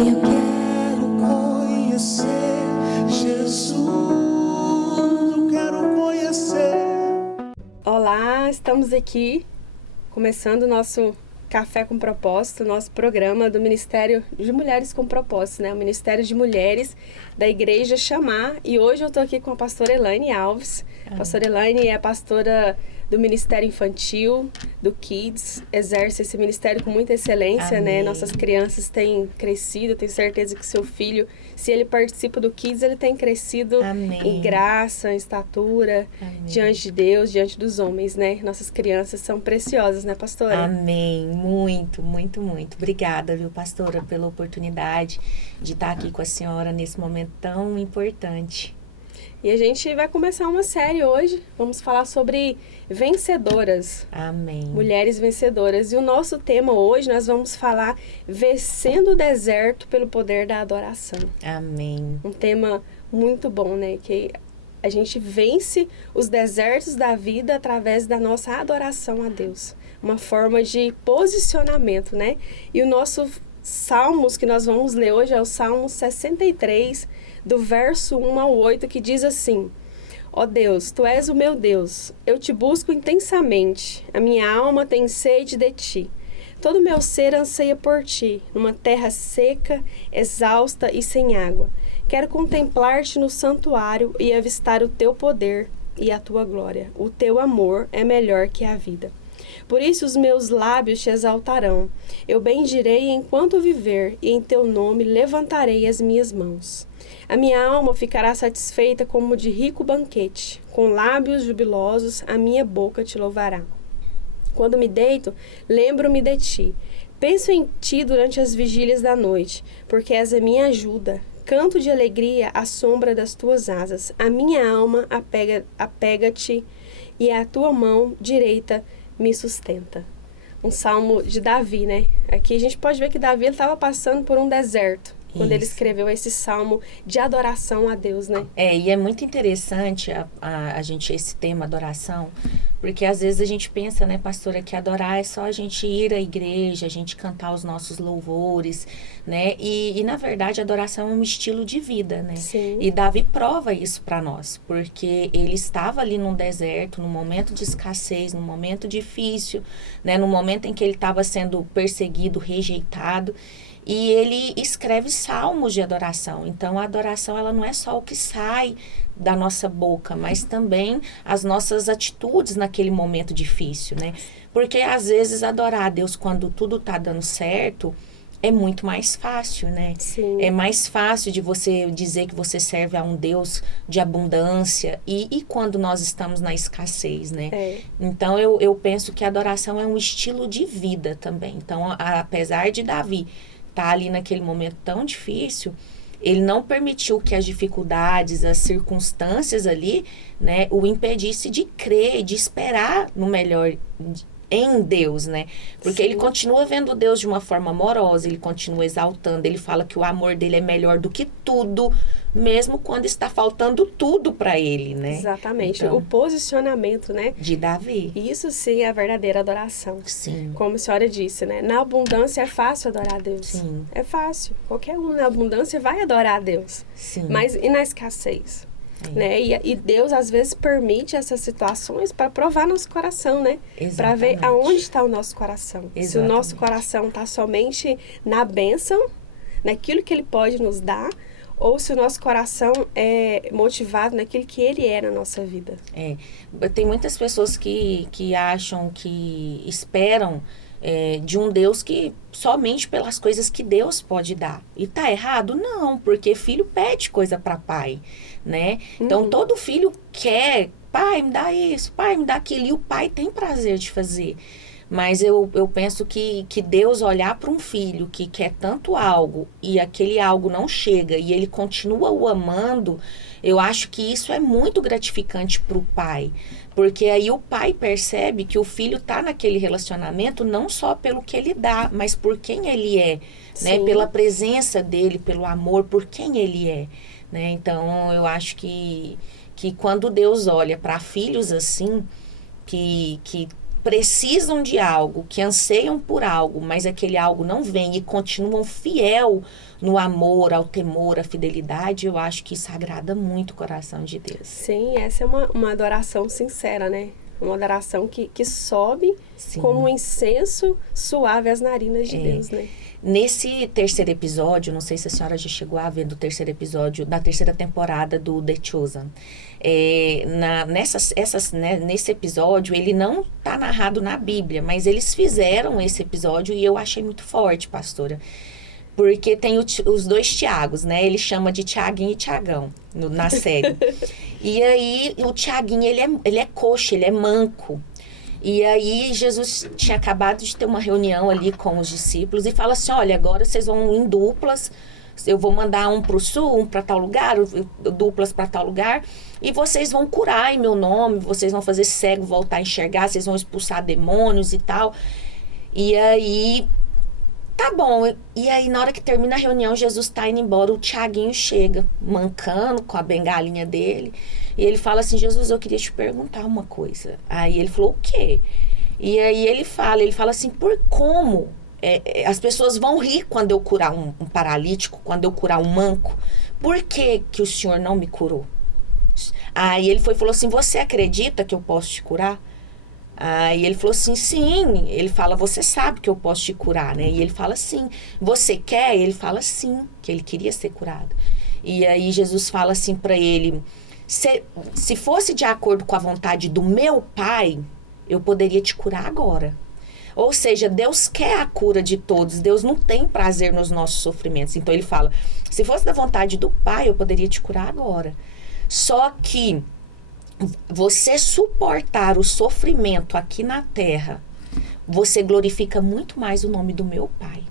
Eu quero conhecer Jesus. Eu quero conhecer. Olá, estamos aqui começando o nosso Café com Propósito, nosso programa do Ministério de Mulheres com Propósito, né? O Ministério de Mulheres da Igreja Chamar. E hoje eu estou aqui com a pastora Elaine Alves. A pastora Elaine é a pastora do Ministério Infantil, do Kids, exerce esse ministério com muita excelência, Amém. né? Nossas crianças têm crescido, tenho certeza que seu filho, se ele participa do Kids, ele tem crescido Amém. em graça, em estatura, Amém. diante de Deus, diante dos homens, né? Nossas crianças são preciosas, né, pastora? Amém. Muito, muito, muito. Obrigada, viu, pastora, pela oportunidade de estar aqui com a senhora nesse momento tão importante. E a gente vai começar uma série hoje. Vamos falar sobre vencedoras. Amém. Mulheres vencedoras. E o nosso tema hoje, nós vamos falar vencendo o deserto pelo poder da adoração. Amém. Um tema muito bom, né? Que a gente vence os desertos da vida através da nossa adoração a Deus. Uma forma de posicionamento, né? E o nosso Salmos que nós vamos ler hoje é o Salmo 63, do verso 1 ao 8, que diz assim: Ó Deus, Tu és o meu Deus, eu te busco intensamente, a minha alma tem sede de Ti. Todo o meu ser anseia por Ti, numa terra seca, exausta e sem água. Quero contemplar-te no santuário e avistar o Teu poder e a Tua glória. O Teu amor é melhor que a vida. Por isso os meus lábios te exaltarão. Eu bendirei enquanto viver, e em teu nome levantarei as minhas mãos. A minha alma ficará satisfeita como de rico banquete. Com lábios jubilosos, a minha boca te louvará. Quando me deito, lembro-me de ti. Penso em ti durante as vigílias da noite, porque és a minha ajuda. Canto de alegria à sombra das tuas asas. A minha alma apega-te, e a tua mão direita me sustenta. Um salmo de Davi, né? Aqui a gente pode ver que Davi estava passando por um deserto quando ele escreveu esse salmo de adoração a Deus, né? E é muito interessante a gente, esse tema adoração, porque às vezes a gente pensa, né, pastora, que adorar é só a gente ir à igreja, a gente cantar os nossos louvores, né? E na verdade, a adoração é um estilo de vida, né? Sim. E Davi prova isso para nós, porque ele estava ali num deserto, num momento de escassez, num momento difícil, né? No momento em que ele estava sendo perseguido, rejeitado. E ele escreve salmos de adoração. Então, a adoração, ela não é só o que sai da nossa boca, mas também as nossas atitudes naquele momento difícil, né? Porque, às vezes, adorar a Deus quando tudo tá dando certo é muito mais fácil, né? Sim. É mais fácil de você dizer que você serve a um Deus de abundância e quando nós estamos na escassez, né? Então, eu penso que a adoração é um estilo de vida também. Então, apesar de Davi tá ali naquele momento tão difícil, ele não permitiu que as dificuldades, as circunstâncias ali, né, o impedisse de crer, de esperar no melhor em Deus, né? Porque Sim. ele continua vendo Deus de uma forma amorosa, ele continua exaltando, ele fala que o amor dele é melhor do que tudo, mesmo quando está faltando tudo para ele, né? Exatamente. Então, o posicionamento, né? de Davi. Isso sim é a verdadeira adoração. Sim. Como a senhora disse, né? Na abundância é fácil adorar a Deus. Sim. É fácil. Qualquer um na abundância vai adorar a Deus. Sim. Mas e na escassez? Né? E Deus às vezes permite essas situações para provar nosso coração, né? Para ver Exatamente. aonde está o nosso coração. Se o nosso Exatamente. coração está somente na bênção, naquilo que Ele pode nos dar, ou se o nosso coração é motivado naquilo que Ele é na nossa vida. Tem muitas pessoas que acham, que esperam de um Deus que somente pelas coisas que Deus pode dar. E tá errado? Não, porque filho pede coisa para pai, né? Então todo filho quer, pai, me dá isso, pai, me dá aquilo, e o pai tem prazer de fazer. Mas eu penso que Deus olhar para um filho que quer tanto algo e aquele algo não chega e ele continua o amando, eu acho que isso é muito gratificante para o pai. Porque aí o pai percebe que o filho está naquele relacionamento não só pelo que ele dá, mas por quem ele é, né? Pela presença dele, pelo amor, por quem ele é, né? Então eu acho que quando Deus olha para filhos assim, que precisam de algo, que anseiam por algo, mas aquele algo não vem e continuam fiel no amor, ao temor, à fidelidade, eu acho que isso agrada muito o coração de Deus. Sim, essa é uma adoração sincera, né? Uma adoração que sobe Sim. como um incenso suave às narinas de Deus, né? Nesse terceiro episódio, não sei se a senhora já chegou a ver do terceiro episódio, da terceira temporada do The Chosen. Nesse episódio, ele não está narrado na Bíblia, mas eles fizeram esse episódio e eu achei muito forte, pastora. Porque tem os dois Tiagos, né? Ele chama de Tiaguinho e Tiagão na série. E aí, o Tiaguinho, ele é coxo, ele é manco. E aí, Jesus tinha acabado de ter uma reunião ali com os discípulos e fala assim, olha, agora vocês vão em duplas, eu vou mandar um para o sul, um para tal lugar, duplas para tal lugar, e vocês vão curar em meu nome, vocês vão fazer cego voltar a enxergar, vocês vão expulsar demônios e tal. E aí, tá bom. E aí, na hora que termina a reunião, Jesus tá indo embora, o Tiaguinho chega, mancando, com a bengalinha dele. E ele fala assim, Jesus, eu queria te perguntar uma coisa. Aí ele falou, o quê? E aí ele fala assim, por como as pessoas vão rir quando eu curar um paralítico, quando eu curar um manco? Por que o Senhor não me curou? Aí ele falou assim, você acredita que eu posso te curar? Aí ele falou assim, sim. Ele fala, você sabe que eu posso te curar, né? E ele fala, sim. Você quer? Ele fala, sim, que ele queria ser curado. E aí Jesus fala assim para ele, se fosse de acordo com a vontade do meu Pai, eu poderia te curar agora. Ou seja, Deus quer a cura de todos. Deus não tem prazer nos nossos sofrimentos. Então ele fala, se fosse da vontade do Pai, eu poderia te curar agora. Só que você suportar o sofrimento aqui na terra, você glorifica muito mais o nome do meu Pai.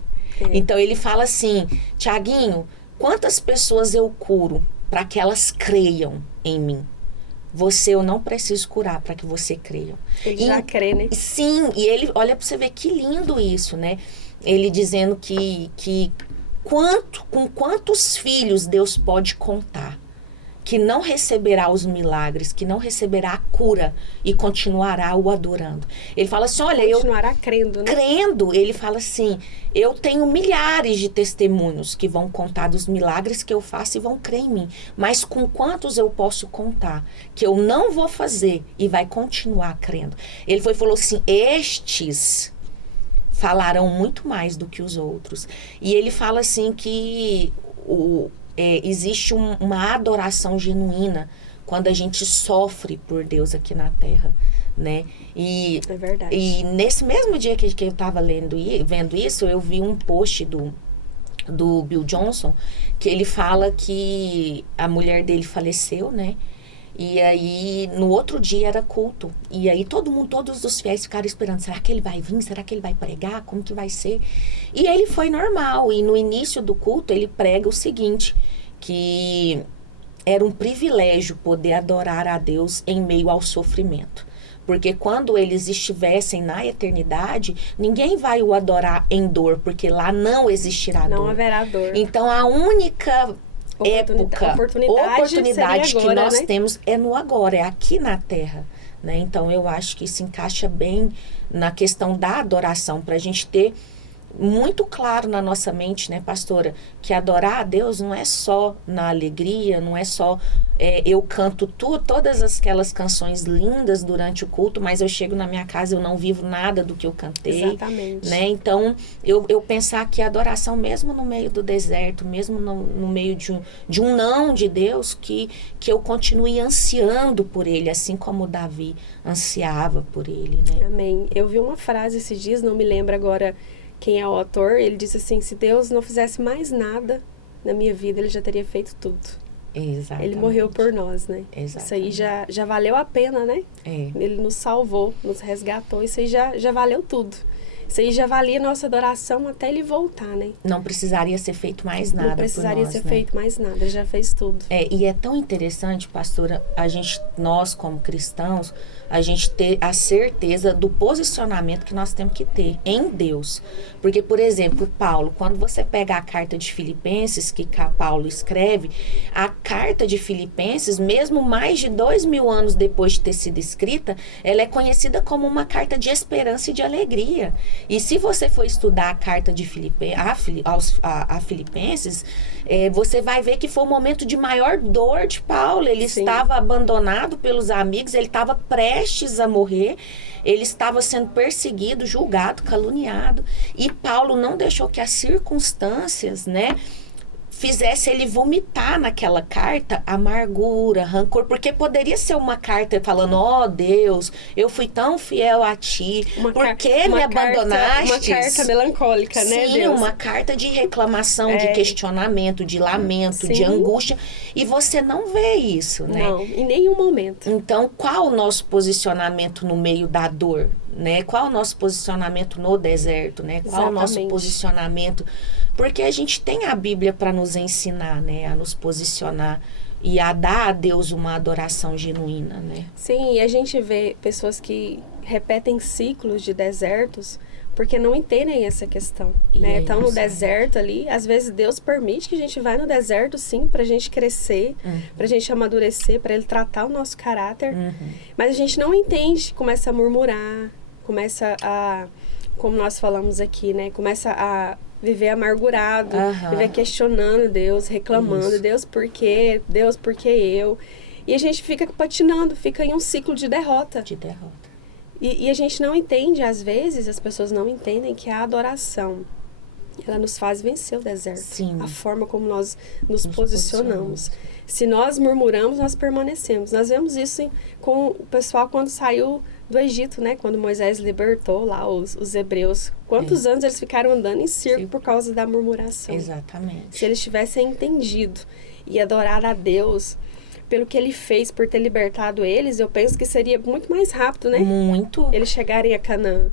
Então ele fala assim, Tiaguinho, quantas pessoas eu curo para que elas creiam em mim? Você eu não preciso curar para que você creia. Ele já crê, né? Sim, e ele, olha para você ver que lindo isso, né? Ele dizendo que com quantos filhos Deus pode contar, que não receberá os milagres, que não receberá a cura e continuará o adorando. Ele fala assim, olha, continuará crendo, né? Crendo, ele fala assim, eu tenho milhares de testemunhos que vão contar dos milagres que eu faço e vão crer em mim. Mas com quantos eu posso contar que eu não vou fazer e vai continuar crendo? Ele falou assim, estes falarão muito mais do que os outros. E ele fala assim que existe uma adoração genuína quando a gente sofre por Deus aqui na Terra, né? É verdade. E nesse mesmo dia que eu estava vendo isso, eu vi um post do Bill Johnson, que ele fala que a mulher dele faleceu, né? E aí, no outro dia era culto. E aí, todos os fiéis ficaram esperando. Será que ele vai vir? Será que ele vai pregar? Como que vai ser? E ele foi normal. E no início do culto, ele prega o seguinte, que era um privilégio poder adorar a Deus em meio ao sofrimento. Porque quando eles estivessem na eternidade, ninguém vai o adorar em dor, porque lá não existirá dor. Não haverá dor. Então, a única oportunidade que agora, nós né? temos é no agora, é aqui na Terra, né? Então eu acho que se encaixa bem na questão da adoração, para a gente ter muito claro na nossa mente, né, pastora, que adorar a Deus não é só na alegria, não é só eu canto todas aquelas canções lindas durante o culto, mas eu chego na minha casa, eu não vivo nada do que eu cantei. Exatamente. Né? Então, eu pensar que a adoração, mesmo no meio do deserto, mesmo no meio de um não de Deus, que eu continue ansiando por Ele, assim como Davi ansiava por Ele, né? Amém. Eu vi uma frase esses dias, não me lembro agora quem é o autor, ele disse assim, se Deus não fizesse mais nada na minha vida, Ele já teria feito tudo. Exatamente. Ele morreu por nós, né? Exatamente. Isso aí já valeu a pena, né? Ele nos salvou, nos resgatou, isso aí já valeu tudo. Isso aí já valia a nossa adoração até ele voltar, né? Não precisaria ser feito mais nada. Não precisaria por nós, ser né? feito mais nada, ele já fez tudo. E é tão interessante, pastora, nós como cristãos, a gente ter a certeza do posicionamento que nós temos que ter em Deus. Porque, por exemplo, Paulo, quando você pega a carta de Filipenses, que Paulo escreve, a carta de Filipenses, mesmo mais de 2000 anos depois de ter sido escrita, ela é conhecida como uma carta de esperança e de alegria. E se você for estudar a carta de a Filipenses, você vai ver que foi o momento de maior dor de Paulo. Ele Sim. estava abandonado pelos amigos, ele estava prestes a morrer, ele estava sendo perseguido, julgado, caluniado. E Paulo não deixou que as circunstâncias, né, fizesse ele vomitar naquela carta amargura, rancor, porque poderia ser uma carta falando, ó Deus, eu fui tão fiel a ti, por que me abandonaste? Uma carta melancólica, né, Sim, Deus? uma carta de reclamação, de questionamento, de lamento, Sim. de angústia, e você não vê isso, né? Não, em nenhum momento. Então, qual o nosso posicionamento no meio da dor, né? Qual o nosso posicionamento no deserto, né? Qual o nosso Exatamente. posicionamento? Porque a gente tem a Bíblia para nos ensinar, né? A nos posicionar e a dar a Deus uma adoração genuína, né? Sim, e a gente vê pessoas que repetem ciclos de desertos porque não entendem essa questão, E né? aí Estão não no sabe. deserto ali, às vezes Deus permite que a gente vá no deserto, sim, pra gente crescer, pra gente amadurecer, pra Ele tratar o nosso caráter, mas a gente não entende, começa a murmurar, começa a, como nós falamos aqui, né? Começa a viver amargurado, Aham. viver questionando Deus, reclamando, Isso. Deus, por quê? Deus, por que eu? E a gente fica patinando, fica em um ciclo de derrota. De derrota. E a gente não entende, às vezes, as pessoas não entendem que a adoração, ela nos faz vencer o deserto. Sim. A forma como nós nos Nos posicionamos. Se nós murmuramos, nós permanecemos. Nós vemos isso com o pessoal quando saiu do Egito, né? Quando Moisés libertou lá os hebreus. Quantos anos eles ficaram andando em circo por causa da murmuração? Exatamente. Se eles tivessem entendido e adorado a Deus pelo que Ele fez por ter libertado eles, eu penso que seria muito mais rápido, né? Muito. Eles chegarem a Canaã.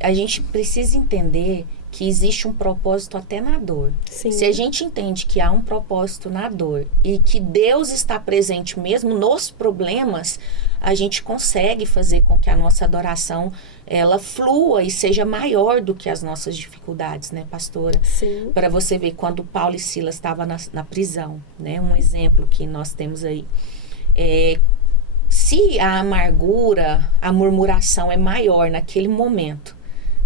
A gente precisa entender que existe um propósito até na dor. Sim. Se a gente entende que há um propósito na dor e que Deus está presente mesmo nos problemas, a gente consegue fazer com que a nossa adoração ela flua e seja maior do que as nossas dificuldades, né, pastora? Sim. Para você ver, quando Paulo e Silas estavam na prisão, né? Um exemplo que nós temos aí. Se a amargura, a murmuração é maior naquele momento,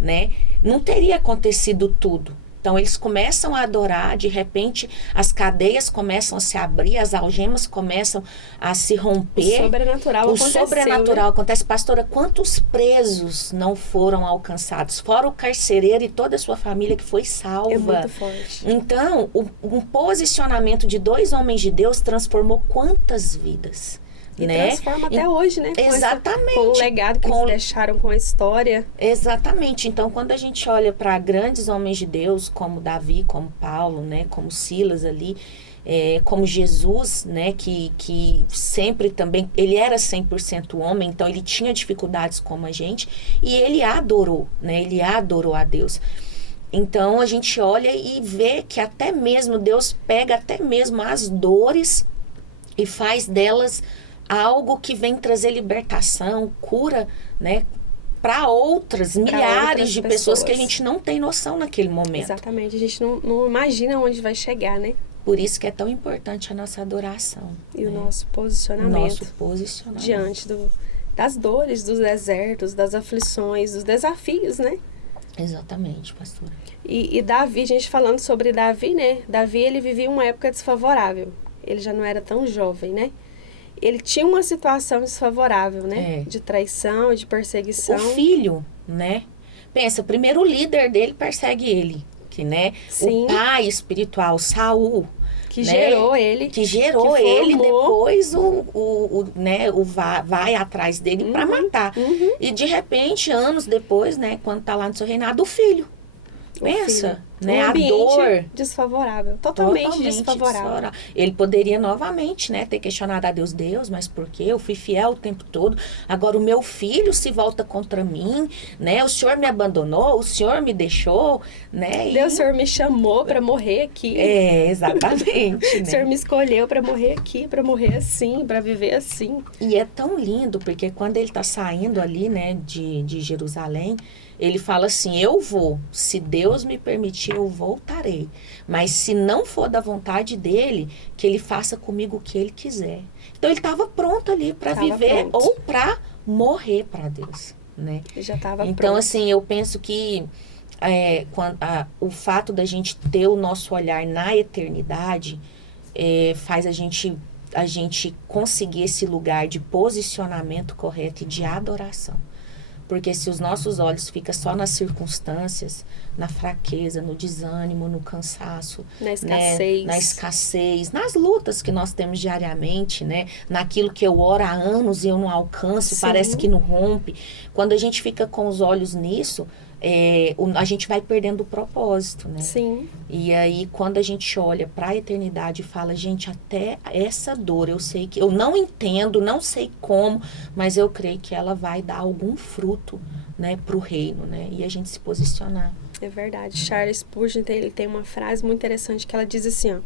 né? Não teria acontecido tudo. Então, eles começam a adorar, de repente, as cadeias começam a se abrir, as algemas começam a se romper. O sobrenatural O aconteceu, sobrenatural né? acontece. Pastora, quantos presos não foram alcançados? Fora o carcereiro e toda a sua família que foi salva. É muito forte. Então, um posicionamento de 2 homens de Deus transformou quantas vidas? E né? transforma até hoje, né? Exatamente. Com o legado que eles deixaram, com a história. Exatamente. Então, quando a gente olha para grandes homens de Deus, como Davi, como Paulo, né? Como Silas ali, como Jesus, né? Que sempre também, ele era 100% homem, então ele tinha dificuldades como a gente, e ele adorou, né? Ele adorou a Deus. Então, a gente olha e vê que até mesmo Deus pega até mesmo as dores e faz delas algo que vem trazer libertação, cura, né? Para outras milhares de pessoas que a gente não tem noção naquele momento. Exatamente. A gente não imagina onde vai chegar, né? Por isso que é tão importante a nossa adoração. E né? o nosso posicionamento. Nosso posicionamento. Diante das dores, dos desertos, das aflições, dos desafios, né? Exatamente, pastora. E Davi, a gente falando sobre Davi, né? Davi, ele vivia uma época desfavorável. Ele já não era tão jovem, né? Ele tinha uma situação desfavorável, né? De traição, de perseguição. O filho, né? Pensa, primeiro o líder dele persegue ele, que, né? Sim. O pai espiritual, Saul, que né? gerou ele. Que gerou que ele, formou. depois vai atrás dele para matar. E de repente, anos depois, né? Quando tá lá no seu reinado, o filho. Pensa, né? Um A ambiente dor desfavorável, totalmente desfavorável. Ele poderia novamente, né, ter questionado a Deus, mas por quê? Eu fui fiel o tempo todo, agora o meu filho se volta contra mim, né? O Senhor me abandonou, o Senhor me deixou, né? Deus, o Senhor me chamou para morrer aqui. Exatamente. O Senhor me escolheu para morrer aqui, para morrer assim, para viver assim. E é tão lindo, porque quando ele está saindo ali, né, de Jerusalém, ele fala assim, eu vou, se Deus me permitir, eu voltarei. Mas se não for da vontade dele, que ele faça comigo o que ele quiser. Então ele estava pronto ali para viver ou para morrer para Deus, né? Ele já estava então, pronto. assim, eu penso que o fato da gente ter o nosso olhar na eternidade faz a gente conseguir esse lugar de posicionamento correto e de adoração. Porque se os nossos olhos ficam só nas circunstâncias, na fraqueza, no desânimo, no cansaço, na escassez, né? Na escassez, nas lutas que nós temos diariamente, né? Naquilo que eu oro há anos e eu não alcanço, Sim. parece que não rompe. Quando a gente fica com os olhos nisso, a gente vai perdendo o propósito, né? Sim. E aí, quando a gente olha para a eternidade e fala, gente, até essa dor, eu sei que eu não entendo, não sei como, mas eu creio que ela vai dar algum fruto, né, para o reino, né? E a gente se posicionar. É verdade. Charles Spurgeon ele tem uma frase muito interessante que ela diz assim, ó: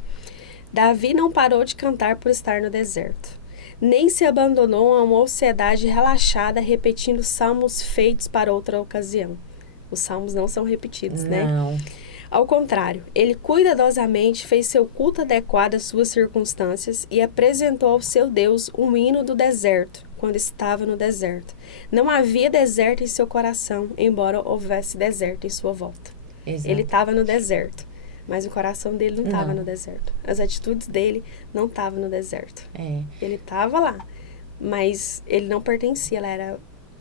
Davi não parou de cantar por estar no deserto, nem se abandonou a uma ansiedade relaxada repetindo salmos feitos para outra ocasião. Os salmos não são repetidos, né? Não. Ao contrário, ele cuidadosamente fez seu culto adequado às suas circunstâncias e apresentou ao seu Deus um hino do deserto, quando estava no deserto. Não havia deserto em seu coração, embora houvesse deserto em sua volta. Exato. Ele estava no deserto, mas o coração dele não estava no deserto. As atitudes dele não estavam no deserto. Ele estava lá, mas ele não pertencia,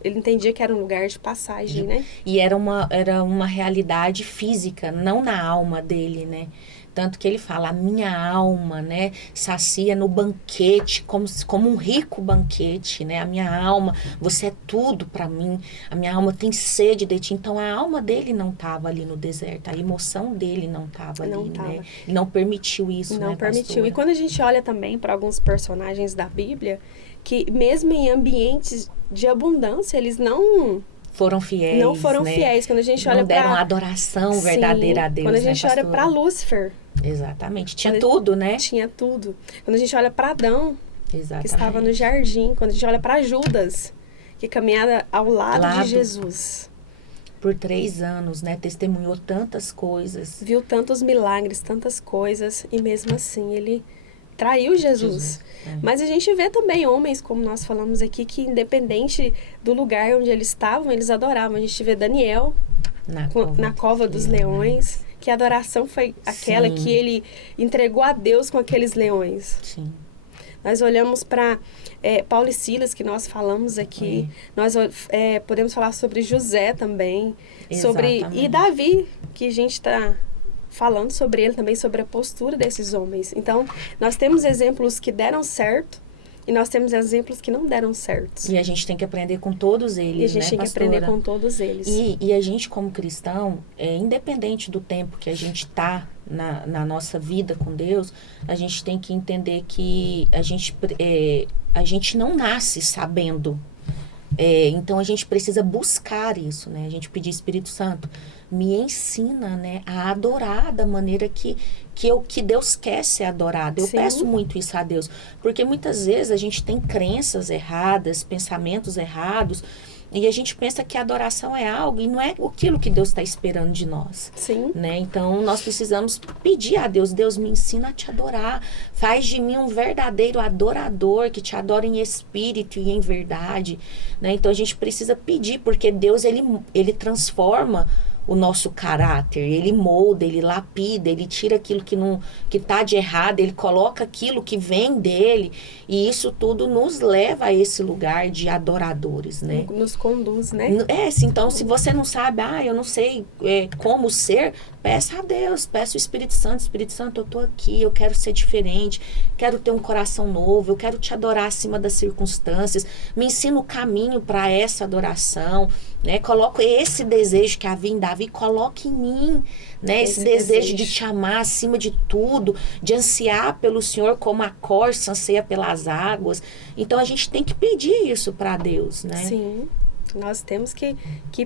ele entendia que era um lugar de passagem, né? E era uma realidade física, não na alma dele, né? Tanto que ele fala, a minha alma, né, sacia no banquete, como um rico banquete, né? A minha alma, você é tudo para mim, a minha alma tem sede de ti. Então, a alma dele não estava ali no deserto, a emoção dele não estava ali, né? Ele não permitiu isso, não né, permitiu. pastora? E quando a gente olha também para alguns personagens da Bíblia, que mesmo em ambientes de abundância, eles não foram fiéis. Não foram né? fiéis. Quando a gente não olha deram pra... adoração verdadeira a Deus. Quando a gente olha para Lúcifer. Exatamente. Tinha tudo, né? Tinha tudo. Quando a gente olha para Adão, exatamente, que estava no jardim. Quando a gente olha para Judas, que caminhava ao lado de Jesus. Por 3 anos, né? Testemunhou tantas coisas. Viu tantos milagres, tantas coisas. E mesmo assim, ele traiu Jesus. Mas a gente vê também homens, como nós falamos aqui, que independente do lugar onde eles estavam, eles adoravam. A gente vê Daniel na cova dos leões, que a adoração foi aquela que ele entregou a Deus com aqueles leões. Sim. Nós olhamos para Paulo e Silas, que nós falamos aqui. Nós podemos falar sobre José também. E Davi, que a gente está falando sobre ele também, sobre a postura desses homens. Então, nós temos exemplos que deram certo e nós temos exemplos que não deram certo. E a gente tem que aprender com todos eles, né, E a gente tem que aprender com todos eles. E a gente, como cristão, independente do tempo que a gente está na nossa vida com Deus, a gente tem que entender que a gente não nasce sabendo. Então, a gente precisa buscar isso, né? A gente pedir, Espírito Santo, me ensina, né, a adorar da maneira que Deus quer ser adorado. Eu peço muito isso a Deus, porque muitas vezes a gente tem crenças erradas, pensamentos errados, e a gente pensa que a adoração é algo e não é aquilo que Deus está esperando de nós. Sim. Né? Então, nós precisamos pedir a Deus, Deus me ensina a te adorar, faz de mim um verdadeiro adorador, que te adora em espírito e em verdade. Né? Então, a gente precisa pedir, porque Deus, ele transforma o nosso caráter, ele molda, ele lapida, ele tira aquilo que tá de errado, ele coloca aquilo que vem dele, e isso tudo nos leva a esse lugar de adoradores, né? Nos conduz, né? Então, se você não sabe, eu não sei como ser, peça a Deus, peça o Espírito Santo, eu tô aqui, eu quero ser diferente, quero ter um coração novo, eu quero te adorar acima das circunstâncias, me ensina o caminho para essa adoração, né? Coloco esse desejo que havia em Davi, coloque em mim, né? Esse desejo de te amar acima de tudo, de ansiar pelo Senhor como a corça anseia pelas águas. Então a gente tem que pedir isso para Deus, né? Sim. Nós temos que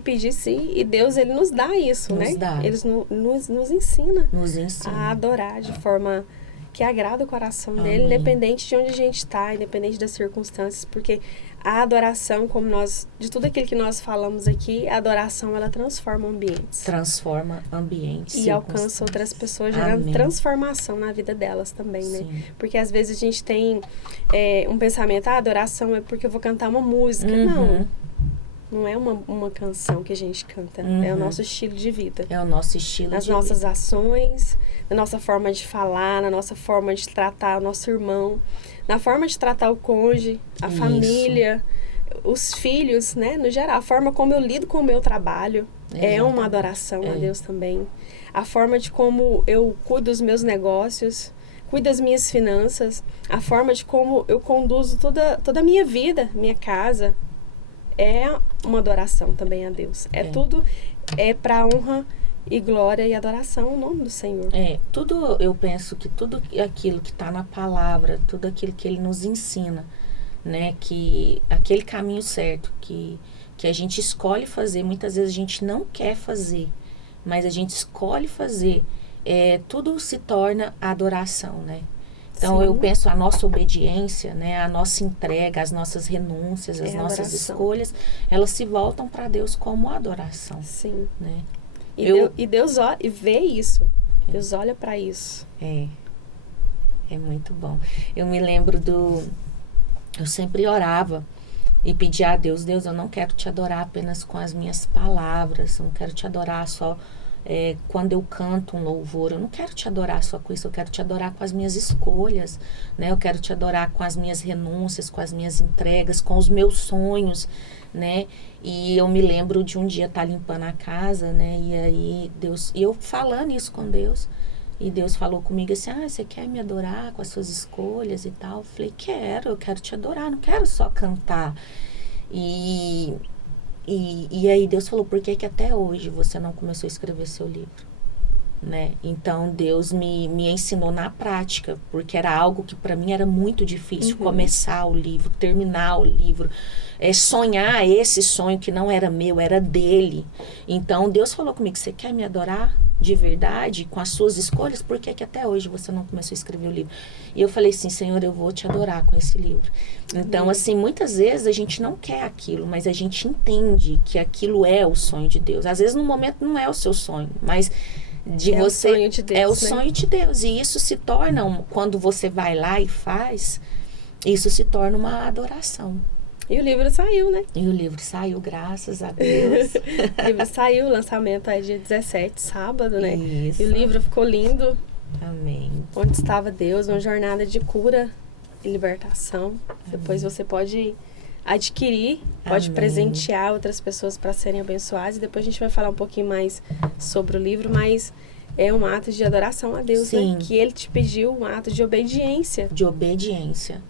pedir sim, e Deus, ele nos dá isso, Nos né? dá. Ele nos ensina Nos ensina. a adorar de forma que agrada o coração dele, Amém. independente de onde a gente está, independente das circunstâncias, porque a adoração, de tudo aquilo que nós falamos aqui, a adoração, ela transforma ambientes. Transforma ambientes. E alcança outras pessoas, gerando Amém. transformação na vida delas também, né? Sim. Porque às vezes a gente tem um pensamento, a adoração é porque eu vou cantar uma música. Uhum. Não é uma canção que a gente canta, Uhum. é o nosso estilo de vida. É o nosso estilo Nas de nossas vida. ações, na nossa forma de falar, na nossa forma de tratar o nosso irmão, na forma de tratar o cônjuge, a Isso. família, os filhos, né? No geral, a forma como eu lido com o meu trabalho é uma Exatamente. adoração a É. Deus também. A forma de como eu cuido dos meus negócios, cuido das minhas finanças, a forma de como eu conduzo toda a minha vida, minha casa, é uma adoração também a Deus. Tudo para honra e glória e adoração ao nome do Senhor. Tudo, eu penso que tudo aquilo que está na palavra, tudo aquilo que ele nos ensina, né, que aquele caminho certo que a gente escolhe fazer, muitas vezes a gente não quer fazer, mas a gente escolhe fazer, tudo se torna adoração, né? Então, Sim. eu penso a nossa obediência, né, a nossa entrega, as nossas renúncias, as nossas adoração. escolhas, elas se voltam para Deus como adoração, Sim. né? E Deus olha e vê isso. Deus olha para isso. É muito bom. Eu me lembro eu sempre orava e pedia a Deus, eu não quero te adorar apenas com as minhas palavras, eu não quero te adorar só quando eu canto um louvor, eu não quero te adorar só com isso, eu quero te adorar com as minhas escolhas, né? Eu quero te adorar com as minhas renúncias, com as minhas entregas, com os meus sonhos, né? E eu me lembro de um dia estar limpando a casa, né? E aí eu falando isso com Deus, e Deus falou comigo assim, você quer me adorar com as suas escolhas e tal? Eu falei, eu quero te adorar, não quero só cantar. E aí Deus falou, por que até hoje você não começou a escrever seu livro? Né? Então Deus me ensinou na prática, porque era algo que para mim era muito difícil, começar o livro, terminar o livro, sonhar esse sonho que não era meu, era dele. Então Deus falou comigo, você quer me adorar de verdade, com as suas escolhas? Por que até hoje você não começou a escrever o livro? E eu falei assim, Senhor, eu vou te adorar com esse livro. Então, assim, muitas vezes a gente não quer aquilo, mas a gente entende que aquilo é o sonho de Deus. Às vezes no momento não é o seu sonho, mas o sonho de Deus, é o né? sonho de Deus. E isso se torna, quando você vai lá e faz, isso se torna uma adoração. E o livro saiu, né? E o livro saiu, graças a Deus. O livro saiu, o lançamento é dia 17, sábado, né? Isso. E o livro ficou lindo. Amém. Onde estava Deus, uma jornada de cura e libertação. Depois você pode adquirir, pode Amém. presentear outras pessoas para serem abençoadas. E depois a gente vai falar um pouquinho mais sobre o livro, mas é um ato de adoração a Deus, Sim. né? Que Ele te pediu, um ato de obediência. De obediência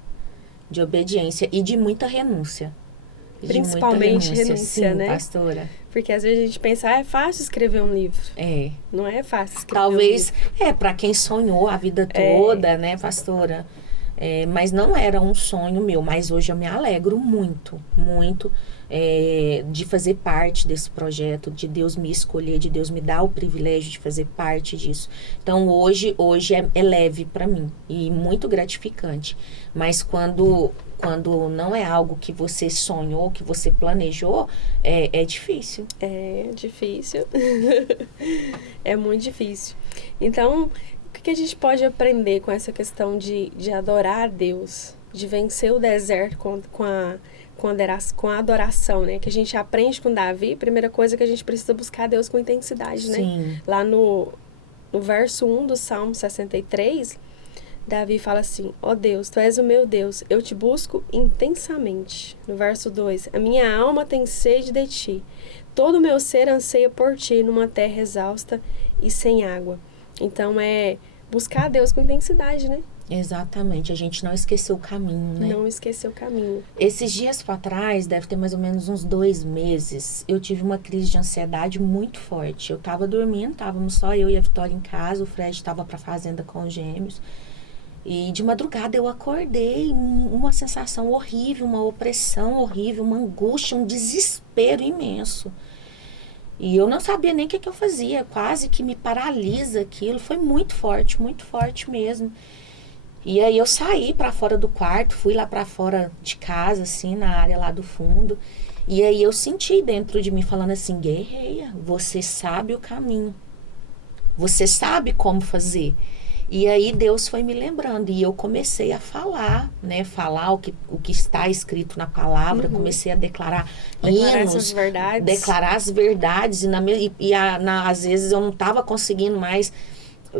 e de muita renúncia. Principalmente renúncia, sim, né? Pastora. Porque às vezes a gente pensa, é fácil escrever um livro. Não é fácil escrever Talvez, um livro. para quem sonhou a vida toda, né, pastora? Mas não era um sonho meu, mas hoje eu me alegro muito, muito de fazer parte desse projeto, de Deus me escolher, de Deus me dar o privilégio de fazer parte disso. Então hoje é leve para mim e muito gratificante, mas quando não é algo que você sonhou, que você planejou, é difícil. É difícil. É muito difícil. Então, o que a gente pode aprender com essa questão de adorar a Deus, de vencer o deserto com a adoração, né? Que a gente aprende com Davi, a primeira coisa que a gente precisa buscar a Deus com intensidade, né? Sim. Lá no verso 1 do Salmo 63, Davi fala assim, ó Deus, Tu és o meu Deus, eu te busco intensamente. No verso 2, a minha alma tem sede de Ti, todo o meu ser anseia por ti numa terra exausta e sem água. Então é buscar a Deus com intensidade, né? Exatamente, a gente não esqueceu o caminho, né? Não esquecer o caminho. Esses dias para trás, deve ter mais ou menos uns 2 meses, eu tive uma crise de ansiedade muito forte. Eu tava dormindo, estávamos só eu e a Vitória em casa, o Fred estava para fazenda com os gêmeos. E de madrugada eu acordei, uma sensação horrível, uma opressão horrível, uma angústia, um desespero imenso. E eu não sabia nem o que eu fazia, quase que me paralisa aquilo, foi muito forte mesmo. E aí eu saí para fora do quarto, fui lá para fora de casa, assim, na área lá do fundo. E aí eu senti dentro de mim falando assim, guerreia, você sabe o caminho. Você sabe como fazer. E aí Deus foi me lembrando e eu comecei a falar, né? Falar o que está escrito na palavra, comecei a declarar hinos, essas verdades. declarar as verdades. Às vezes eu não estava conseguindo mais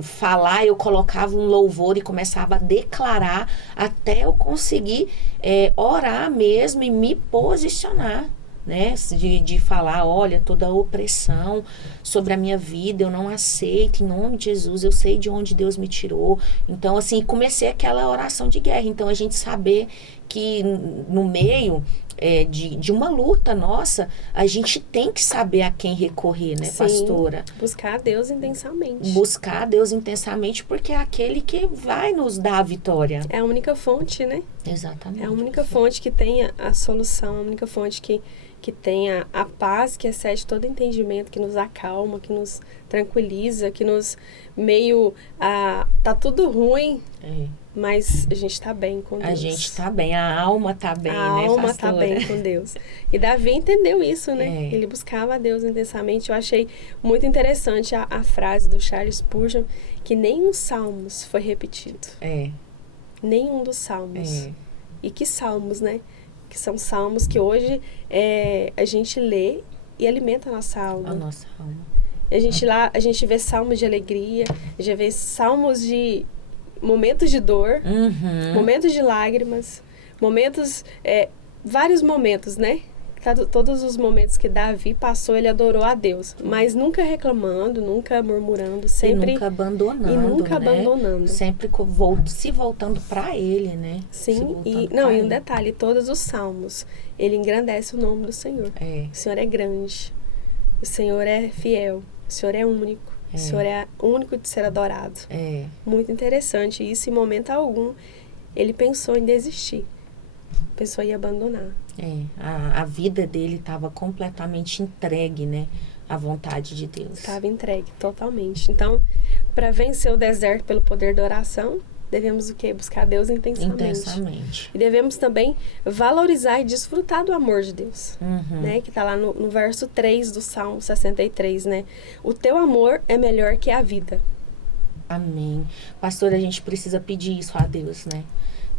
falar, eu colocava um louvor e começava a declarar até eu conseguir orar mesmo e me posicionar, né? De falar, olha, toda a opressão sobre a minha vida, eu não aceito, em nome de Jesus, eu sei de onde Deus me tirou. Então, assim, comecei aquela oração de guerra. Então, a gente saber que no meio de uma luta nossa, a gente tem que saber a quem recorrer, né, Sim, pastora? buscar a Deus intensamente. Buscar a Deus intensamente, porque é aquele que vai nos dar a vitória. É a única fonte, né? Exatamente. É a única fonte que tem a solução, a única fonte que tem a paz que excede todo entendimento, que nos acalma, que nos tranquiliza, que nos meio... tá tudo ruim, mas a gente tá bem com Deus. A gente tá bem, a alma tá bem, né, pastora? A alma tá bem com Deus. E Davi entendeu isso, né? Ele buscava a Deus intensamente. Eu achei muito interessante a frase do Charles Spurgeon, que nenhum salmos foi repetido. Nenhum dos salmos. E que salmos, né? Que são salmos que hoje a gente lê e alimenta a nossa alma. A nossa alma. A gente vê salmos de alegria, a gente vê salmos de momentos de dor, momentos de lágrimas, momentos, vários momentos, né? Todos os momentos que Davi passou, ele adorou a Deus, mas nunca reclamando, nunca murmurando, sempre... E nunca abandonando, né? Sempre se voltando para ele, né? Sim, e um detalhe, todos os salmos, ele engrandece o nome do Senhor. O Senhor é grande, o Senhor é fiel, o Senhor é único. O Senhor é único de ser adorado. Muito interessante. Isso, em momento algum, ele pensou em desistir. Pensou em abandonar. A vida dele estava completamente entregue, né? À vontade de Deus. Estava entregue, totalmente. Então, para vencer o deserto pelo poder da oração, devemos o quê? Buscar Deus intensamente. E devemos também valorizar e desfrutar do amor de Deus. Né? Que está lá no verso 3 do Salmo 63, né? O teu amor é melhor que a vida. Amém. Pastora, a gente precisa pedir isso a Deus, né?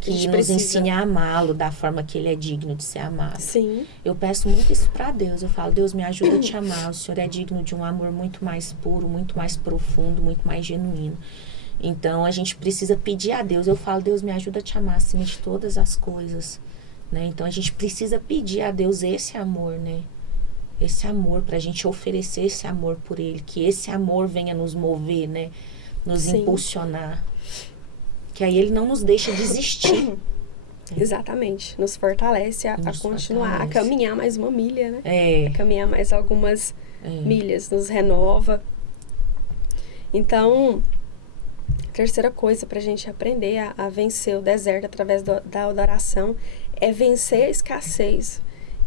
Que nos ensine a amá-lo da forma que ele é digno de ser amado. Sim. Eu peço muito isso para Deus. Eu falo, Deus, me ajuda a te amar. O Senhor é digno de um amor muito mais puro, muito mais profundo, muito mais genuíno. Então, a gente precisa pedir a Deus. Eu falo, Deus, me ajuda a te amar acima de todas as coisas. Né? Então, a gente precisa pedir a Deus esse amor, né? Esse amor, pra gente oferecer esse amor por Ele. Que esse amor venha nos mover, né? Nos impulsionar. Que aí Ele não nos deixa desistir. Exatamente. Nos fortalece a continuar, a caminhar mais uma milha, né? A caminhar mais algumas milhas. Nos renova. Então, terceira coisa para a gente aprender a vencer o deserto através da adoração é vencer a escassez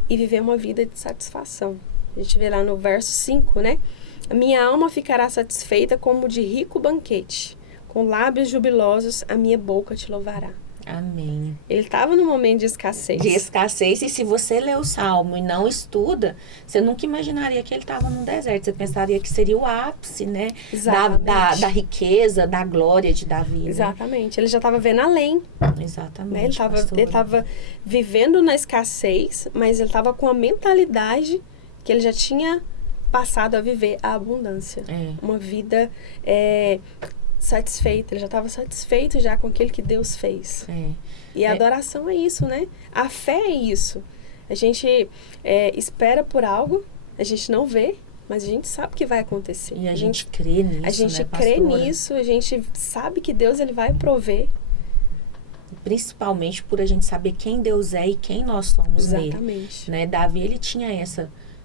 e viver uma vida de satisfação. A gente vê lá no verso 5, né? A minha alma ficará satisfeita como de rico banquete. Com lábios jubilosos, a minha boca te louvará. Amém. Ele estava num momento de escassez. E se você lê o Salmo e não estuda, você nunca imaginaria que ele estava num deserto. Você pensaria que seria o ápice, né? Da riqueza, da glória de Davi. Exatamente. Né? Ele já estava vendo além. Exatamente. Né? Ele estava vivendo na escassez, mas ele estava com a mentalidade que ele já tinha passado a viver a abundância. Uma vida... satisfeito, ele já estava satisfeito já com aquilo que Deus fez. E a adoração é isso, né? A fé é isso. A gente espera por algo, A gente não vê, mas a gente sabe que vai acontecer. E a gente crê nisso, A gente né, crê pastora? nisso, a gente sabe que Deus ele vai prover. Principalmente por a gente saber quem Deus é e quem nós somos nele. Exatamente. Né? Davi, ele tinha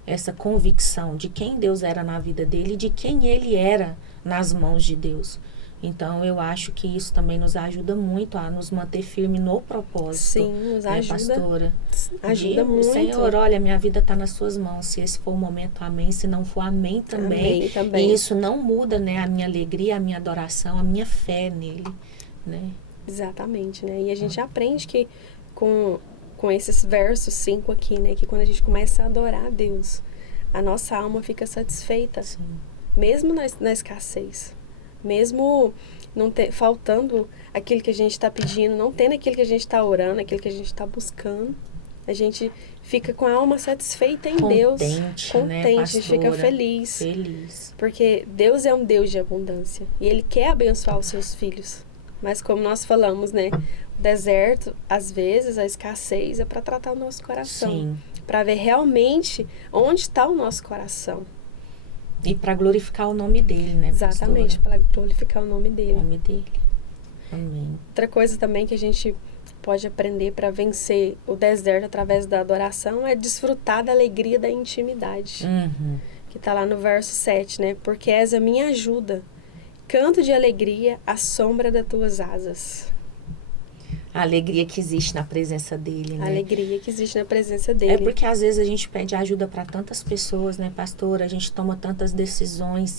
essa convicção de quem Deus era na vida dele e de quem ele era nas mãos de Deus. Então, eu acho que isso também nos ajuda muito a nos manter firme no propósito. Sim, nos né, ajuda. pastora? Ajuda muito. Senhor, olha, minha vida está nas suas mãos. Se esse for o momento, amém. Se não for, amém também. Amém também. E isso não muda, né, a minha alegria, a minha adoração, a minha fé nele, né? Exatamente, né? E a gente aprende que com esses versos 5 aqui, né? Que quando a gente começa a adorar a Deus, a nossa alma fica satisfeita. Sim. Mesmo na escassez. Mesmo não faltando aquilo que a gente está pedindo, não tendo aquilo que a gente está orando, aquilo que a gente está buscando. A gente fica com a alma satisfeita em Deus. Contente, né, A gente fica pastora? feliz. Feliz. Porque Deus é um Deus de abundância. E Ele quer abençoar os seus filhos. Mas como nós falamos, né? O deserto, às vezes, a escassez é para tratar o nosso coração. Sim. Para ver realmente onde está o nosso coração. E para glorificar o nome dele, né, Exatamente, pastora? para glorificar o nome O dele. nome dele. Amém. Outra coisa também que a gente pode aprender para vencer o deserto através da adoração é desfrutar da alegria da intimidade. Uhum. Que está lá no verso 7, né? Porque és a minha ajuda. Canto de alegria à sombra das tuas asas. A alegria que existe na presença dele, né? A alegria que existe na presença dele. É porque às vezes a gente pede ajuda para tantas pessoas, né, pastora? A gente toma tantas decisões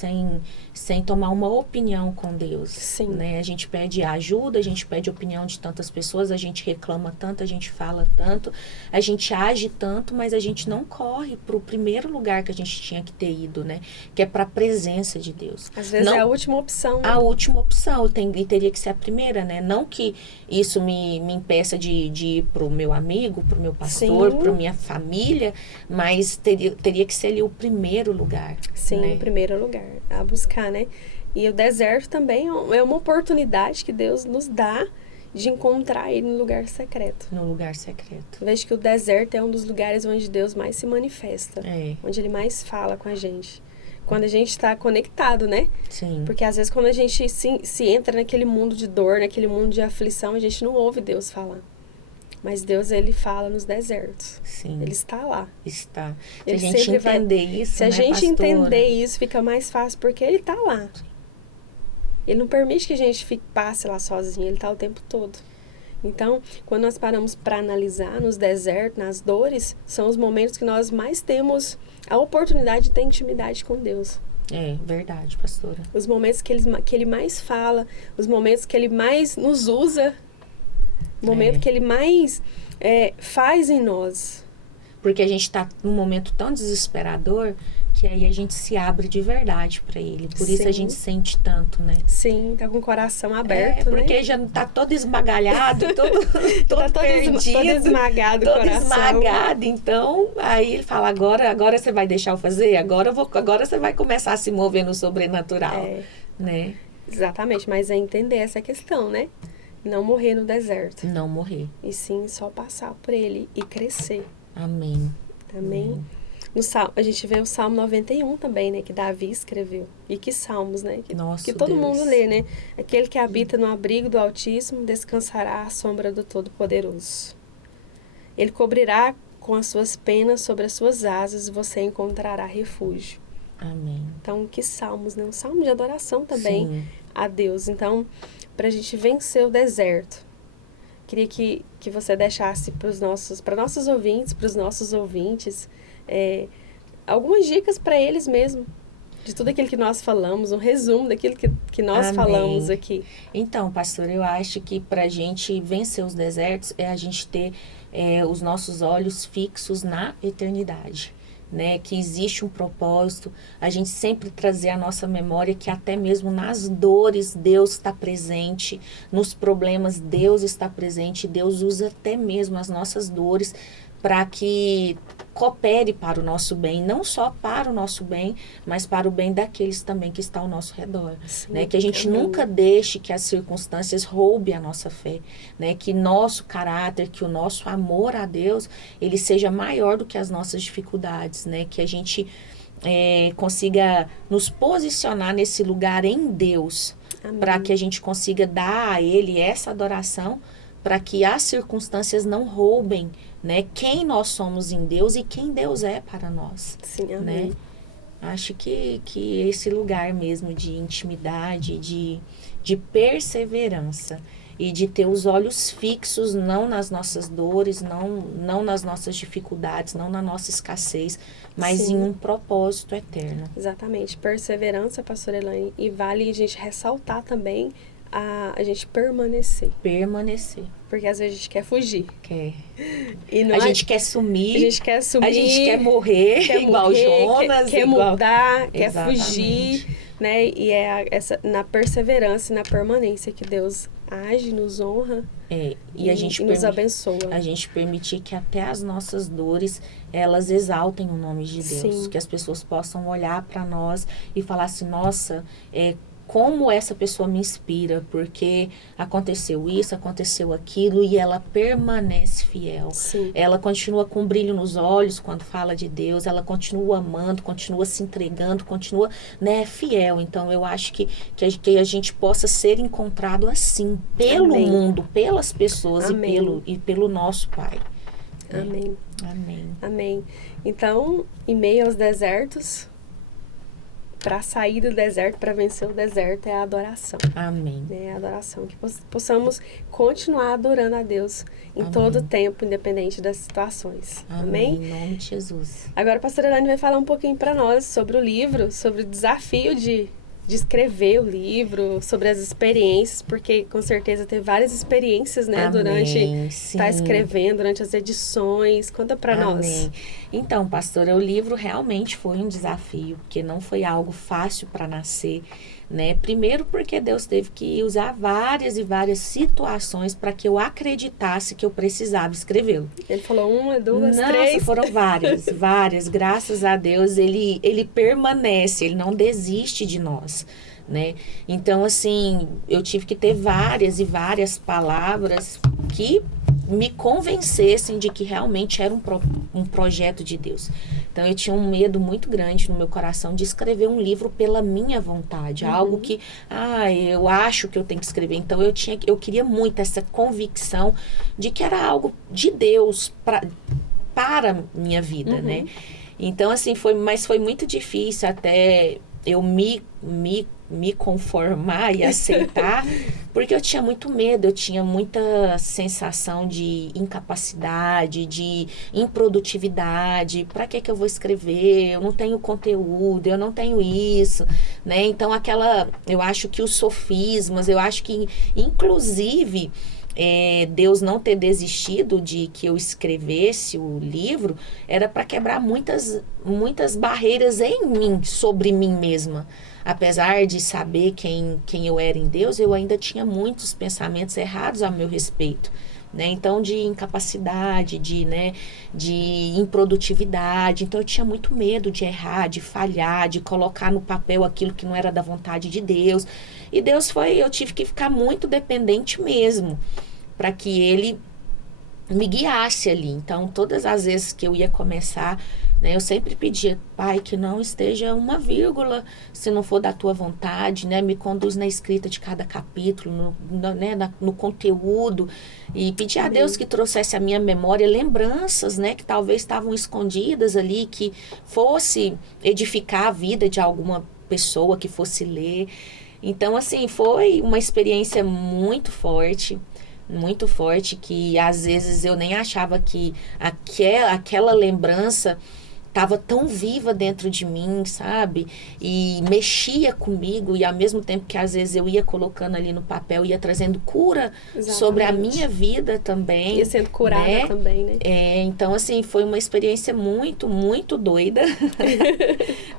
sem tomar uma opinião com Deus. Sim. Né? A gente pede ajuda, a gente pede opinião de tantas pessoas, a gente reclama tanto, a gente fala tanto, a gente age tanto, mas a gente não corre para o primeiro lugar que a gente tinha que ter ido, né? Que é para a presença de Deus. Às vezes Não- é a última opção. Né? A última opção, e teria que ser a primeira, né? Não que isso me impeça de ir pro meu amigo, pro meu pastor, Sim. pro minha família, mas teria que ser ali o primeiro lugar. Sim, né? em primeiro lugar, a buscar, né? E o deserto também é uma oportunidade que Deus nos dá de encontrar Ele no lugar secreto. No lugar secreto. Eu vejo que o deserto é um dos lugares onde Deus mais se manifesta, É, onde Ele mais fala com a gente. Quando a gente está conectado, né? sim. Porque às vezes quando a gente se entra naquele mundo de dor, naquele mundo de aflição, a gente não ouve Deus falar. Mas Deus, Ele fala nos desertos. Sim, Ele está lá. está. Se Ele a gente sempre vai- entender isso, Se a né, gente pastora? entender isso, fica mais fácil, porque Ele está lá. Ele não permite que a gente passe lá sozinho, Ele está o tempo todo. Então, quando nós paramos para analisar nos desertos, nas dores, são os momentos que nós mais temos a oportunidade de ter intimidade com Deus. É, verdade, pastora. Os momentos que Ele mais fala, os momentos que Ele mais nos usa, o momento que Ele mais faz em nós. Porque a gente está num momento tão desesperador que aí a gente se abre de verdade para ele. Por isso Sim. a gente sente tanto, né? Sim, tá com o coração aberto, porque né? já tá todo esmagalhado, todo Tá todo perdido, esmagado o todo coração. esmagado. Então, aí ele fala, agora você vai deixar eu fazer? Agora você vai começar a se mover no sobrenatural, É, né? exatamente, mas é entender essa questão, né? Não morrer no deserto. Não morrer. E sim só passar por ele e crescer. Amém. Também. No Salmo, a gente vê o Salmo 91 também, né? Que Davi escreveu. E que salmos, né? Nossa, que todo Deus. mundo lê, né? Aquele que habita no abrigo do Altíssimo descansará à sombra do Todo-Poderoso. Ele cobrirá com as suas penas sobre as suas asas e você encontrará refúgio. Amém. Então, que salmos, né? Um salmo de adoração também Sim. a Deus. Então, para a gente vencer o deserto, queria que você deixasse para os nossos ouvintes, para os nossos ouvintes, algumas dicas para eles mesmo, de tudo aquilo que nós falamos, um resumo daquilo que nós Amém. falamos aqui. Então, pastor, eu acho que para a gente vencer os desertos é a gente ter os nossos olhos fixos na eternidade. Né, que existe um propósito, a gente sempre trazer à nossa memória que até mesmo nas dores Deus está presente, nos problemas Deus está presente, Deus usa até mesmo as nossas dores para que coopere para o nosso bem, não só para o nosso bem, mas para o bem daqueles também que estão ao nosso redor, Sim, né? Que a gente amém. nunca deixe que as circunstâncias roubem a nossa fé, né? Que nosso caráter, que o nosso amor a Deus, ele seja maior do que as nossas dificuldades, né? Que a gente consiga nos posicionar nesse lugar em Deus, Amém. para que a gente consiga dar a Ele essa adoração, para que as circunstâncias não roubem, né, quem nós somos em Deus e quem Deus é para nós. Sim, amém. Né? Acho que esse lugar mesmo de intimidade, de perseverança e de ter os olhos fixos não nas nossas dores, não nas nossas dificuldades, não na nossa escassez, mas Sim. em um propósito eterno. Exatamente, perseverança, pastora Elaine, e vale a gente ressaltar também a gente permanecer, Permanecer. porque às vezes a gente quer fugir. Quer. E não A é- gente quer sumir, a gente quer sumir, a gente quer morrer, quer igual morrer, Jonas. quer igual... mudar, quer Exatamente. fugir, né? E essa, na perseverança e na permanência que Deus age, nos honra E a gente nos abençoa. A gente permitir que até as nossas dores, elas exaltem o nome de Deus. Sim. Que as pessoas possam olhar para nós e falar assim, nossa, como essa pessoa me inspira, porque aconteceu isso, aconteceu aquilo, e ela permanece fiel. Sim. Ela continua com um brilho nos olhos quando fala de Deus, ela continua amando, continua se entregando, continua, né, fiel. Então, eu acho que a gente possa ser encontrado assim, pelo Amém. mundo, pelas pessoas Amém. e pelo nosso Pai. Amém. Amém. Amém. Então, em meio aos desertos, para sair do deserto, para vencer o deserto, é a adoração. Amém. É a adoração. Que possamos continuar adorando a Deus em Amém. todo o tempo, independente das situações. Amém? Em nome de Jesus. Agora a pastora Elaine vai falar um pouquinho para nós sobre o livro, sobre o desafio de escrever o livro, sobre as experiências, porque com certeza teve várias experiências, né, Amém. durante Sim. estar escrevendo, durante as edições. Conta para nós. Amém. Então, pastora, o livro realmente foi um desafio, porque não foi algo fácil para nascer, né? Primeiro porque Deus teve que usar várias e várias situações para que eu acreditasse que eu precisava escrevê-lo. Ele falou 1, 2, Nossa, 3. foram várias. Graças a Deus, ele permanece, ele não desiste de nós, né? Então, assim, eu tive que ter várias e várias palavras que me convencessem de que realmente era um projeto de Deus. Então, eu tinha um medo muito grande no meu coração de escrever um livro pela minha vontade. Algo que, eu acho que eu tenho que escrever. Então, eu queria muito essa convicção de que era algo de Deus para minha vida, né? Então, assim, foi muito difícil até eu me conformar e aceitar, porque eu tinha muito medo, eu tinha muita sensação de incapacidade, de improdutividade. Para que eu vou escrever? Eu não tenho conteúdo, eu não tenho isso, né? Então, eu acho que os sofismas, eu acho que, inclusive, Deus não ter desistido de que eu escrevesse o livro era para quebrar muitas barreiras em mim, sobre mim mesma. Apesar de saber quem eu era em Deus, eu ainda tinha muitos pensamentos errados a meu respeito, né? Então, de incapacidade, de improdutividade. Então, eu tinha muito medo de errar, de falhar, de colocar no papel aquilo que não era da vontade de Deus. E eu tive que ficar muito dependente mesmo, para que Ele me guiasse ali. Então, todas as vezes que eu ia começar, né, eu sempre pedia, Pai, que não esteja uma vírgula, se não for da tua vontade, né, me conduz na escrita de cada capítulo, no conteúdo, e pedir a Deus que trouxesse à minha memória lembranças, né, que talvez estavam escondidas ali, que fosse edificar a vida de alguma pessoa que fosse ler. Então, assim, foi uma experiência muito forte, que às vezes eu nem achava que aquela lembrança estava tão viva dentro de mim, sabe? E mexia comigo, e ao mesmo tempo que às vezes eu ia colocando ali no papel, ia trazendo cura sobre a minha vida também. Ia sendo curada, né? Também, né? Então, assim, foi uma experiência muito, muito doida.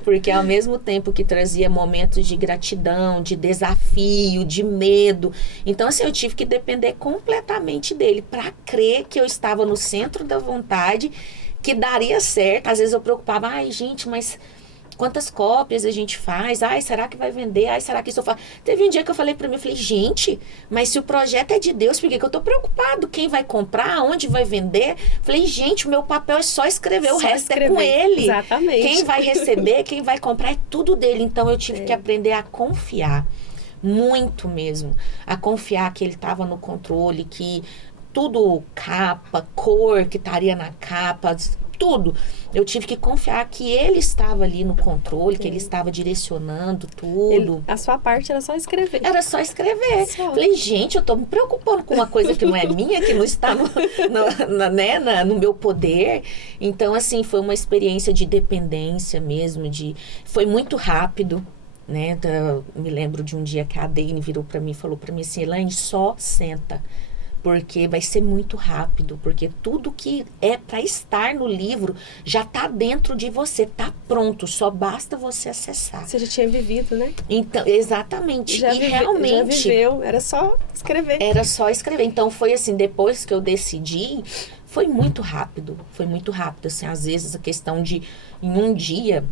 Porque ao mesmo tempo que trazia momentos de gratidão, de desafio, de medo. Então, assim, eu tive que depender completamente dele para crer que eu estava no centro da vontade, que daria certo. Às vezes eu preocupava, ai gente, mas quantas cópias a gente faz? Ai, será que vai vender? Ai, será que isso eu faço? Teve um dia que eu falei pra mim, eu falei, gente, mas se o projeto é de Deus, por que eu tô preocupado? Quem vai comprar? Onde vai vender? Falei, gente, o meu papel é só escrever, o resto é com ele. Exatamente. Quem vai receber, quem vai comprar, é tudo dele. Então eu tive que aprender a confiar, muito mesmo. A confiar que ele estava no controle, que tudo, capa, cor que estaria na capa, tudo. Eu tive que confiar que ele estava ali no controle, que ele estava direcionando tudo. A sua parte era só escrever. Era só escrever. Só. Falei, gente, eu tô me preocupando com uma coisa que não é minha, que não está no meu poder. Então, assim, foi uma experiência de dependência mesmo, foi muito rápido, né? Me lembro de um dia que a Dane virou para mim e falou para mim assim, Elaine, só senta. Porque vai ser muito rápido, porque tudo que é para estar no livro já tá dentro de você, tá pronto, só basta você acessar. Você já tinha vivido, né? Então, exatamente. Realmente. Já viveu, era só escrever. Era só escrever. Então, foi assim, depois que eu decidi, foi muito rápido, assim, às vezes a questão de, em um dia,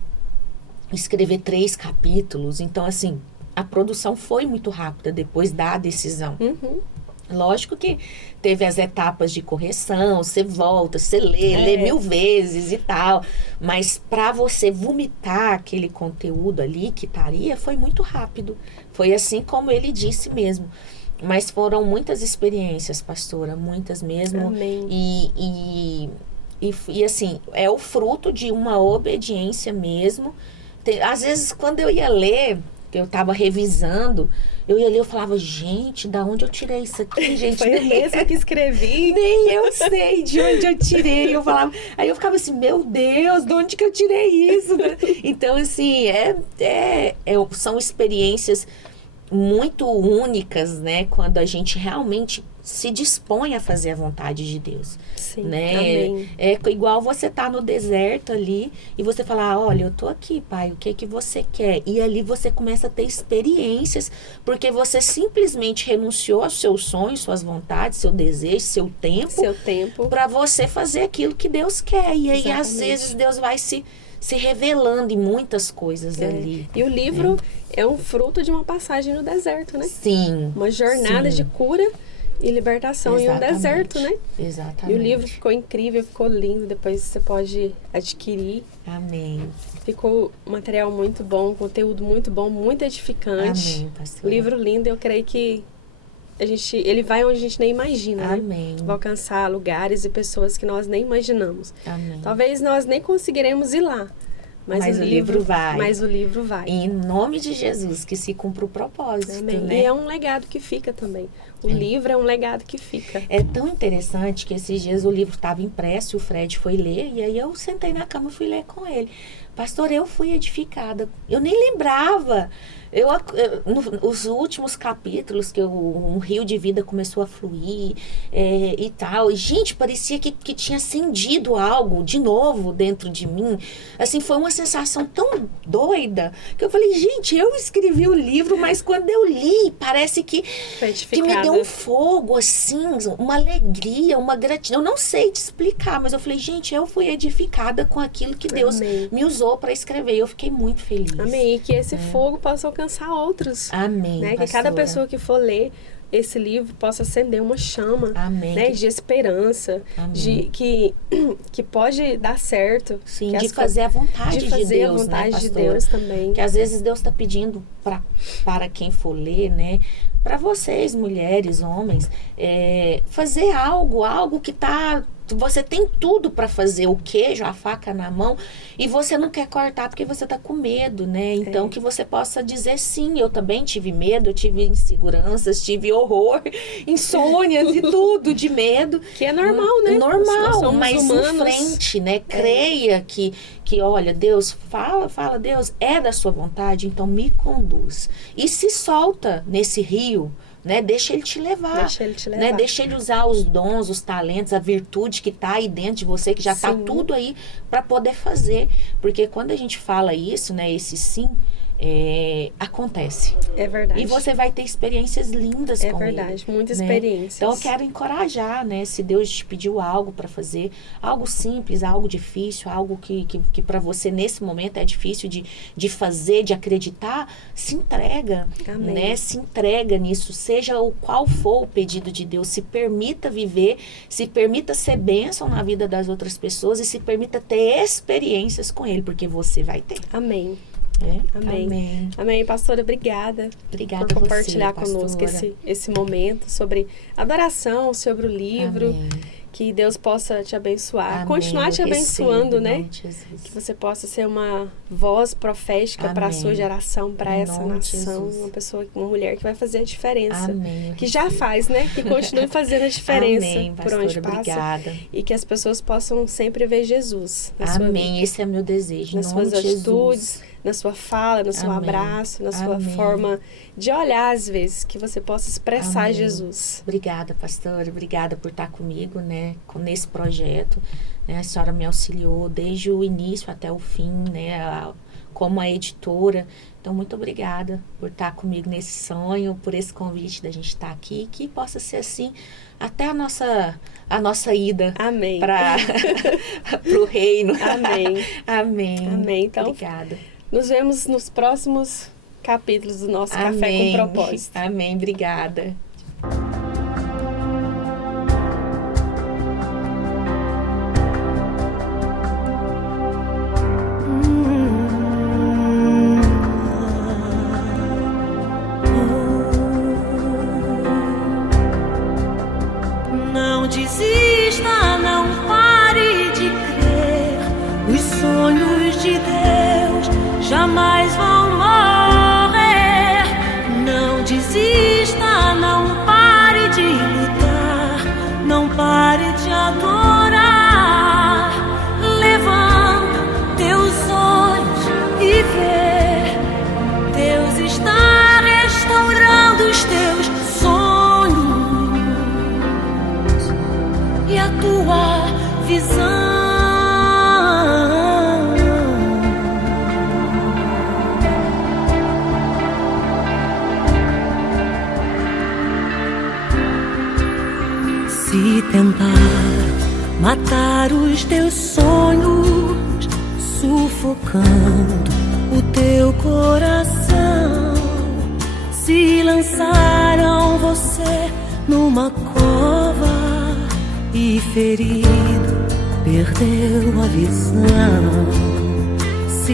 escrever 3 capítulos. Então, assim, a produção foi muito rápida depois da decisão. Uhum. Lógico que teve as etapas de correção, você volta, você lê 1000 vezes e tal. Mas para você vomitar aquele conteúdo ali que estaria, foi muito rápido. Foi assim como ele disse mesmo. Mas foram muitas experiências, pastora, muitas mesmo. Amém. E assim, é o fruto de uma obediência mesmo. Às vezes, quando eu ia ler, que eu estava revisando, eu ia ler, eu falava, gente, da onde eu tirei isso aqui, gente? Foi eu mesma que escrevi. Nem eu sei de onde eu tirei. Eu falava, aí eu ficava assim, meu Deus, de onde que eu tirei isso? Então, assim, são experiências muito únicas, né? Quando a gente realmente se dispõe a fazer a vontade de Deus. Sim, né? amém. É igual você tá no deserto ali e você falar, olha, eu tô aqui, pai, o que que você quer? E ali você começa a ter experiências, porque você simplesmente renunciou aos seus sonhos, suas vontades, seu desejo, seu tempo. Para você fazer aquilo que Deus quer. E aí, Exatamente. às vezes, Deus vai se revelando em muitas coisas ali. E o livro é um fruto de uma passagem no deserto, né? Sim. Uma jornada sim. de cura e libertação em um deserto, né? Exatamente. E o livro ficou incrível, ficou lindo. Depois você pode adquirir. Amém. Ficou um material muito bom, conteúdo muito bom, muito edificante. Amém, pastora. Livro lindo, eu creio que ele vai onde a gente nem imagina, Amém. né? Vai alcançar lugares e pessoas que nós nem imaginamos. Amém. Talvez nós nem conseguiremos ir lá. Mas o livro vai. Mas o livro vai. Em nome de Jesus, que se cumpra o propósito, Amém. né? E é um legado que fica também. O livro é um legado que fica. É tão interessante que esses dias o livro estava impresso, o Fred foi ler, e aí eu sentei na cama e fui ler com ele. Pastor, eu fui edificada. Eu nem lembrava. Nos últimos capítulos que um rio de vida começou a fluir e tal. E, gente, parecia que tinha acendido algo de novo dentro de mim. Assim, foi uma sensação tão doida que eu falei, gente, eu escrevi o livro, mas quando eu li, parece que me deu um fogo, assim, uma alegria, uma gratidão. Eu não sei te explicar, mas eu falei, gente, eu fui edificada com aquilo que Deus me usou para escrever. Eu fiquei muito feliz. Amém. E que esse fogo possa alcançar outros. Amém. Né? Que cada pessoa que for ler esse livro possa acender uma chama, né? De esperança, que pode dar certo. Sim, de fazer a vontade de Deus, a vontade, né, de Deus também. Que às vezes Deus está pedindo para quem for ler, né? Para vocês, mulheres, homens, fazer algo que você tem tudo para fazer, o queijo, a faca na mão, e você não quer cortar porque você tá com medo, né? Então, que você possa dizer sim, eu também tive medo, eu tive inseguranças, tive horror, insônias e tudo de medo. Que é normal, né? Normal, mas humanos. Em frente, né? Creia que olha, Deus, fala, Deus, é da sua vontade, então me conduz. E se solta nesse rio, né? Deixa ele te levar. Deixa ele te levar. Né? Deixa ele usar os dons, os talentos, a virtude que está aí dentro de você, que já está tudo aí para poder fazer. Porque quando a gente fala isso, né? Esse sim, acontece. É verdade. E você vai ter experiências lindas com ele. É verdade, muitas né? experiências. Então eu quero encorajar, né? Se Deus te pediu algo para fazer, algo simples, algo difícil, algo que para você nesse momento é difícil de fazer, de acreditar, se entrega, Amém. né? Se entrega nisso, seja o qual for o pedido de Deus, se permita viver, se permita ser bênção na vida das outras pessoas e se permita ter experiências com Ele, porque você vai ter. Amém. Amém. Amém. Amém, pastora, obrigada. Obrigada por a você, compartilhar conosco pastora. esse momento sobre adoração, sobre o livro. Amém. Que Deus possa te abençoar, Amém. continuar te Eu abençoando, recebo, em né? nome de Jesus. Que você possa ser uma voz profética para a Amém. sua geração, para Em essa nome de nação, Jesus. uma mulher que vai fazer a diferença. Amém. Eu Que já recebo. faz, né? Que continue fazendo a diferença Amém, por pastora, onde passa. obrigada. E que as pessoas possam sempre ver Jesus na sua vida. Amém. Esse é meu desejo. Nas em nome suas de atitudes, Jesus. na sua fala, no seu Amém. abraço, na sua Amém. forma de olhar, às vezes, que você possa expressar Amém. Jesus. Obrigada, pastora. Obrigada por estar comigo, né? Nesse projeto. Né? A senhora me auxiliou desde o início até o fim, né? Como a editora. Então, muito obrigada por estar comigo nesse sonho, por esse convite da gente estar aqui. Que possa ser assim até a nossa ida Amém. para o reino. Amém. Amém. Amém. Então, obrigada. nos vemos nos próximos capítulos do nosso Café com Propósito. Amém. Obrigada. Não desista, não pare de crer. Os sonhos de Deus jamais vão morrer. Não desista, não pare de lutar. Não pare de adorar. Levanta teus olhos e vê. Deus está restaurando os teus sonhos e a tua visão. Se tentar matar os teus sonhos, sufocando o teu coração, se lançaram você numa cova e ferido perdeu a visão.